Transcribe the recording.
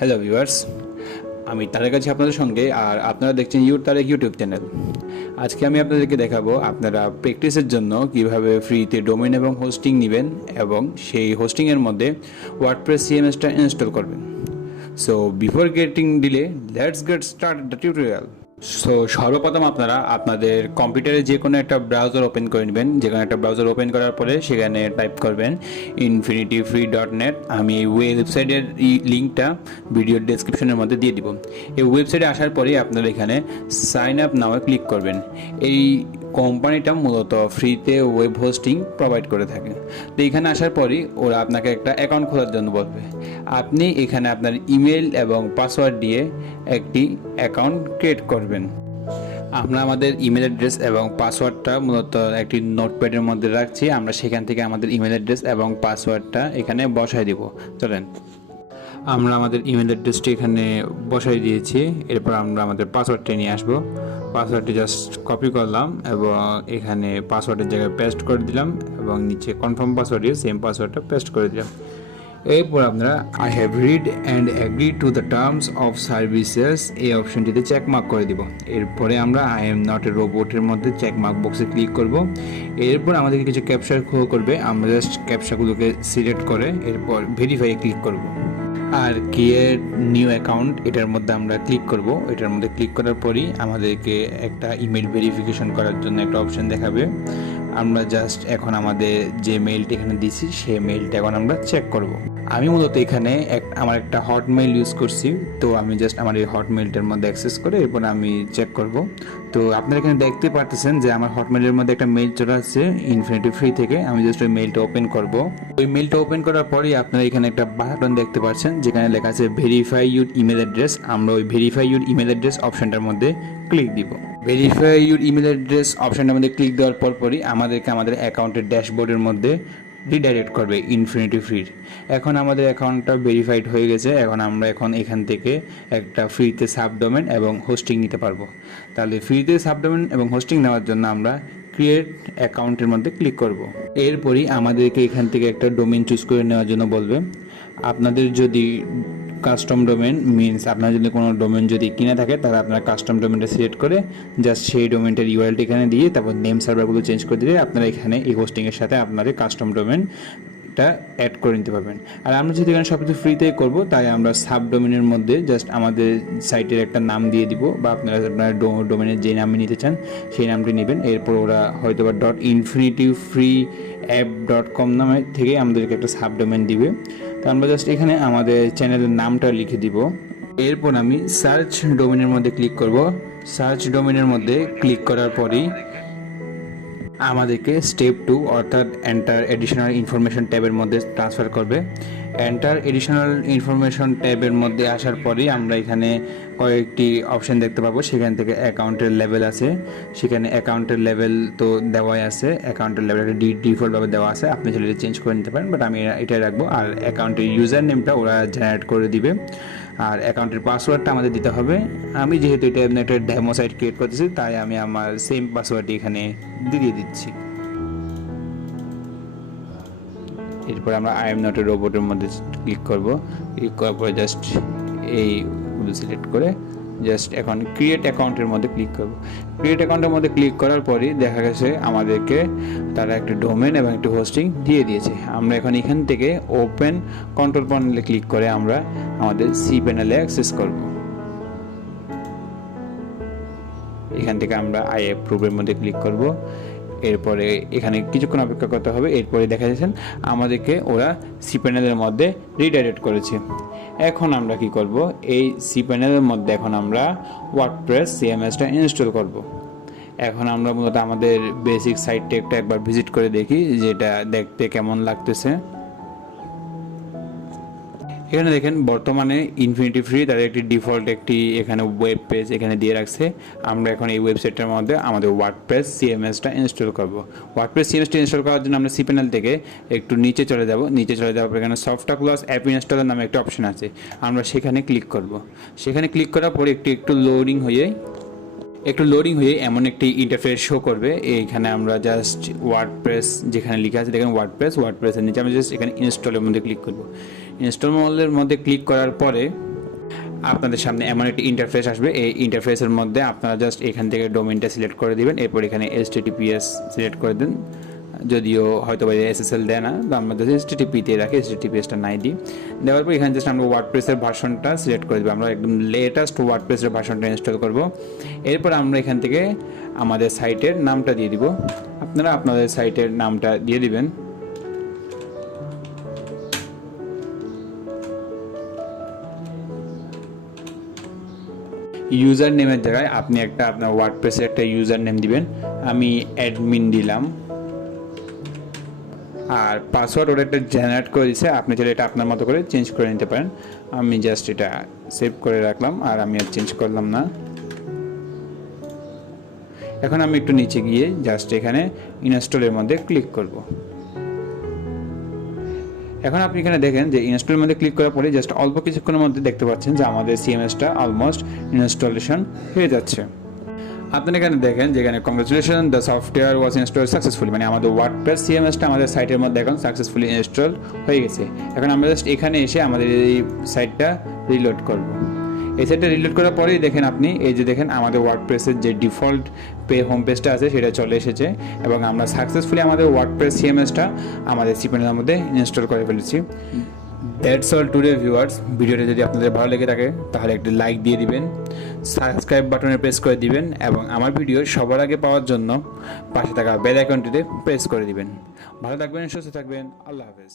Hello viewers, আমি তারেক আছি আপনাদের সঙ্গে। আর আপনারা দেখছেন তারেক ইউটিউব চ্যানেল। আজকে আমি আপনাদেরকে দেখাবো আপনারা প্র্যাকটিসের জন্য কিভাবে ফ্রিতে ডোমেইন এবং হোস্টিং নেবেন এবং সেই হোস্টিংয়ের মধ্যে ওয়ার্ডপ্রেস সিএমএসটা ইনস্টল করবেন। So before getting delay, let's get start the tutorial. So সর্বপ্রথম আপনারা আপনাদের কম্পিউটারে যে কোনো একটা ব্রাউজার ওপেন করে নেবেন। যে কোনো একটা ব্রাউজার ওপেন করার পরে সেখানে টাইপ করবেন infinityfree.net। আমি এই ওয়েবসাইটের লিঙ্কটা ভিডিওর ডেসক্রিপশনের মধ্যে দিয়ে দিব। এই ওয়েবসাইটে আসার পরেই আপনারা এখানে সাইন আপ নামে ক্লিক করবেন। এই কোম্পানিটা মূলত ফ্রিতে ওয়েব হোস্টিং প্রোভাইড করে থাকে। তো এখানে আসার পরই ওরা আপনাকে একটা অ্যাকাউন্ট খোলার জন্য বলবে। আপনি এখানে আপনার ইমেল এবং পাসওয়ার্ড দিয়ে একটি অ্যাকাউন্ট ক্রিয়েট করবেন। আমরা আমাদের ইমেল অ্যাড্রেস এবং পাসওয়ার্ডটা মূলত একটি নোটপ্যাডের মধ্যে রাখছি। আমরা সেখান থেকে আমাদের ইমেল অ্যাড্রেস এবং পাসওয়ার্ডটা এখানে বসাই দিব। চলেন, আমরা আমাদের ইমেল অ্যাড্রেসটি এখানে বসাই দিয়েছি। এরপর আমরা আমাদের পাসওয়ার্ডটা নিয়ে আসবো। পাসওয়ার্ডটি জাস্ট কপি করলাম এবং এখানে পাসওয়ার্ডের জায়গায় পেস্ট করে দিলাম এবং নিচে কনফার্ম পাসওয়ার্ড দিয়ে সেম পাসওয়ার্ডটা পেস্ট করে দিলাম। এরপর আমরা I have read and agree to the terms of services এই অপশনটিতে চেকমার্ক করে দিব। এরপরে আমরা আই এম নট এ রোবটের মধ্যে চেকমার্ক বক্সে ক্লিক করব। এরপর আমাদেরকে কিছু ক্যাপচা শো করবে। আমরা জাস্ট ক্যাপচাগুলোকে সিলেক্ট করে এরপর ভেরিফাই ক্লিক করব। আর ক্রিয়েট নিউ অ্যাকাউন্ট এটার মধ্যে আমরা ক্লিক করব। এটার মধ্যে ক্লিক করার পরই আমাদেরকে একটা ইমেল ভেরিফিকেশন করার জন্য একটা অপশন দেখাবে। আমরা জাস্ট এখন আমাদের যে মেইলটা এখানে দিছি সেই মেইলটা এখন আমরা চেক করব। আমি মূলত এখানে আমার একটা হটমেইল ইউজ করছি। তো আমি জাস্ট আমার এই হটমেইলটার মধ্যে অ্যাক্সেস করে এরপর আমি চেক করব। তো আপনারা এখানে দেখতে পারতেছেন যে আমার হটমেইলের মধ্যে একটা মেইল চলে আসছে ইনফিনিটি ফ্রি থেকে। আমি জাস্ট ওই মেইলটা ওপেন করব। ওই মেইলটা ওপেন করার পরেই আপনারা এখানে একটা বাটন দেখতে পাচ্ছেন যেখানে লেখা আছে ভেরিফাই ইউর ইমেল অ্যাড্রেস। আমরা ওই ভেরিফাই ইউর ইমেল অ্যাড্রেস অপশনটার মধ্যে ক্লিক দিব। ভেরিফাই ইউর ইমেল অ্যাড্রেস অপশনটার মধ্যে ক্লিক দেওয়ার পরই আমাদেরকে আমাদের অ্যাকাউন্টের ড্যাশবোর্ডের মধ্যে রিডাইরেক্ট করবে ইনফিনিটি ফ্রির। এখন আমাদের অ্যাকাউন্টটা ভেরিফাইড হয়ে গেছে। আমরা এখান থেকে একটা ফ্রিতে সাবডোমেন এবং হোস্টিং নিতে পারবো। তাহলে ফ্রিতে সাবডোমেন এবং হোস্টিং নেওয়ার জন্য আমরা ক্রিয়েট অ্যাকাউন্টের মধ্যে ক্লিক করব। এরপরই আমাদেরকে এখান থেকে একটা ডোমেন চুজ করে নেওয়ার জন্য বলবে। আপনাদের যদি কাস্টম ডোমেন মিনস আপনার যদি কোনো ডোমেন যদি কিনে থাকে তাহলে আপনারা কাস্টম ডোমেনটা সিলেক্ট করে জাস্ট সেই ডোমেনটার ইউআরএলটা এখানে দিয়ে তারপর নেম সার্ভারগুলো চেঞ্জ করে দিলে আপনারা এখানে এই হোস্টিংয়ের সাথে আপনাদের কাস্টম ডোমেনটা অ্যাড করে নিতে পারবেন। আর আমরা যদি এখানে সব কিছু ফ্রিতেই করবো তাই আমরা সাব ডোমেনের মধ্যে জাস্ট আমাদের সাইটের একটা নাম দিয়ে দিব বা আপনারা আপনার ডোমেনের যে নামে নিতে চান সেই নামটি নেবেন। এরপর ওরা হয়তো বা .infinityfreeapp.com নামে থেকে আমাদেরকে একটা সাব ডোমেন দিবে। তো আমরা জাস্ট এখানে আমাদের চ্যানেলের নামটা লিখে দিব। এরপর আমি সার্চ ডোমেনের মধ্যে ক্লিক করব। সার্চ ডোমেনের মধ্যে ক্লিক করার পরেই আমাদেরকে স্টেপ 2 অর্থাৎ এন্টার এডিশনাল ইনফরমেশন ট্যাবের মধ্যে ট্রান্সফার করবে। এন্টার এডিশনাল ইনফরমেশন ট্যাবের মধ্যে আসার পরেই আমরা এখানে কয়েকটি অপশন দেখতে পাবো। সেখান থেকে অ্যাকাউন্টের লেভেল আছে। সেখানে অ্যাকাউন্টের লেভেল তো দেওয়াই আছে। অ্যাকাউন্টের লেভেল একটা ডিফল্টভাবে দেওয়া আছে, আপনি চাইলে চেঞ্জ করে নিতে পারেন, বাট আমি এটাই রাখবো। আর অ্যাকাউন্টের ইউজার নেমটা ওরা জেনারেট করে দিবে। আর অ্যাকাউন্টের পাসওয়ার্ডটা আমাদের দিতে হবে। আমি যেহেতু এটা একটা ডেমো সাইট ক্রিয়েট করতেছি তাই আমি আমার সেম পাসওয়ার্ডটি এখানে দিয়ে দিচ্ছি। এরপর আমরা আই এম নট এ রোবটের মধ্যে ক্লিক করব। ক্লিক করার পরে জাস্ট এইগুলো সিলেক্ট করে জাস্ট এখন ক্রিয়েট অ্যাকাউন্টের মধ্যে ক্লিক করব। ক্রিয়েট অ্যাকাউন্টের মধ্যে ক্লিক করার পরই দেখা গেছে আমাদেরকে তারা একটা ডোমেন এবং একটি হোস্টিং দিয়ে দিয়েছে। আমরা এখন এখান থেকে ওপেন কন্ট্রোল প্যানেলে ক্লিক করে আমরা আমাদের সি প্যানেলে অ্যাক্সেস করব। এখান থেকে আমরা আই অ্যাপ্রুভের মধ্যে ক্লিক করব। এরপরে এখানে কিছুক্ষণ অপেক্ষা করতে হবে। এরপরে দেখা যাচ্ছে আমাদেরকে ওরা সি প্যানেলের মধ্যে রিডাইরেক্ট করেছে। এখন আমরা কি করব, এই সি প্যানেলের মধ্যে এখন আমরা ওয়ার্ডপ্রেস সিএমএসটা ইনস্টল করব। এখন আমরা মূলত আমাদের বেসিক সাইটটা একবার ভিজিট করে দেখি যেটা দেখতে কেমন লাগতেছে। এখানে দেখেন বর্তমানে ইনফিনিটি ফ্রি তাদের একটি ডিফল্ট একটি এখানে ওয়েব পেজ এখানে দিয়ে রাখছে। আমরা এখন এই ওয়েবসাইটটার মধ্যে আমাদের ওয়ার্ডপ্রেস সিএমএসটা ইনস্টল করব। ওয়ার্ডপ্রেস সিএমএসটা ইনস্টল করার জন্য আমরা সি প্যানেল থেকে একটু নিচে চলে যাব। নিচে চলে যাওয়ার পর এখানে সফটওয়্যার ক্লাস অ্যাপ ইনস্টলার নামে একটা অপশন আছে, আমরা সেখানে ক্লিক করব। সেখানে ক্লিক করার পর একটু লোডিং হয়ে এমন একটি ইন্টারফেস শো করবে। এইখানে আমরা জাস্ট ওয়ার্ডপ্রেস যেখানে লেখা আছে দেখেন ওয়ার্ডপ্রেসের নিচে আমরা জাস্ট এখানে ইনস্টলের মধ্যে ক্লিক করব। ইনস্টলের মধ্যে ক্লিক করার পরে আপনাদের সামনে এমন একটি ইন্টারফেস আসবে। এই ইন্টারফেসের মধ্যে আপনারা জাস্ট এখান থেকে ডোমেইনটা সিলেক্ট করে দিবেন, এরপর এখানে HTTPS সিলেক্ট করে দেন। যদিও হয়তো বা SSL দেয় না, তো আমরা জাস্ট HTTP-তে রাখি, HTTPS-টা নাই দিই। দেওয়ার পর এখানে জাস্ট আমরা ওয়ার্ডপ্রেসের ভার্সনটা সিলেক্ট করে দেবো। আমরা একদম লেটেস্ট ওয়ার্ডপ্রেসের ভার্সনটা ইনস্টল করব। এরপর আমরা এখান থেকে আমাদের সাইটের নামটা দিয়ে দিব। আপনারা আপনাদের সাইটের নামটা দিয়ে দিবেন। ইউজার নেমের জায়গায় আপনি আপনার ওয়ার্ডপ্রেসের একটা ইউজার নেম দিবেন। আমি অ্যাডমিন দিলাম। আর পাসওয়ার্ড ওটা একটা জেনারেট করে দিচ্ছে, আপনি চাইলে এটা আপনার মতো করে চেঞ্জ করে নিতে পারেন। আমি জাস্ট এটা সেভ করে রাখলাম, আর আমি আর চেঞ্জ করলাম না। এখন আমি একটু নিচে গিয়ে জাস্ট এখানে ইনস্টলের মধ্যে ক্লিক করব। এখন আপনি এখানে দেখেন যে ইনস্টলের মধ্যে ক্লিক করার পরে জাস্ট অল্প কিছুক্ষণের মধ্যে দেখতে পাচ্ছেন যে আমাদের সিএমএসটা অলমোস্ট ইনস্টলেশন হয়ে যাচ্ছে। আপনি এখানে দেখেন যে এখানে congratulation, the software was install successfully, মানে আমাদের ওয়ার্ডপ্রেস সিএমএসটা আমাদের সাইটের মধ্যে এখন সাকসেসফুলি ইনস্টল হয়ে গেছে। এখন আমরা জাস্ট এখানে এসে আমাদের এই সাইটটা রিলোড করব। এই সাইটটা রিলোড করার পরেই দেখেন আপনি এই যে দেখেন আমাদের ওয়ার্ডপ্রেসের যে ডিফল্ট হোম পেজটা আছে সেটা চলে এসেছে, এবং আমরা সাকসেসফুলি আমাদের ওয়ার্ডপ্রেস সিএমএসটা আমাদের সিপ্যানের মধ্যে ইনস্টল করে ফেলেছি। That's all today viewers. ভিডিওটা যদি আপনাদের ভালো লেগে থাকে তাহলে একটি লাইক দিয়ে দিবেন, সাবস্ক্রাইব বাটনে প্রেস করে দিবেন, এবং আমার ভিডিও সবার আগে পাওয়ার জন্য পাশে থাকা বেল আইকনটিতে প্রেস করে দিবেন। ভালো থাকবেন, সুস্থ থাকবেন, আল্লাহ হাফেজ।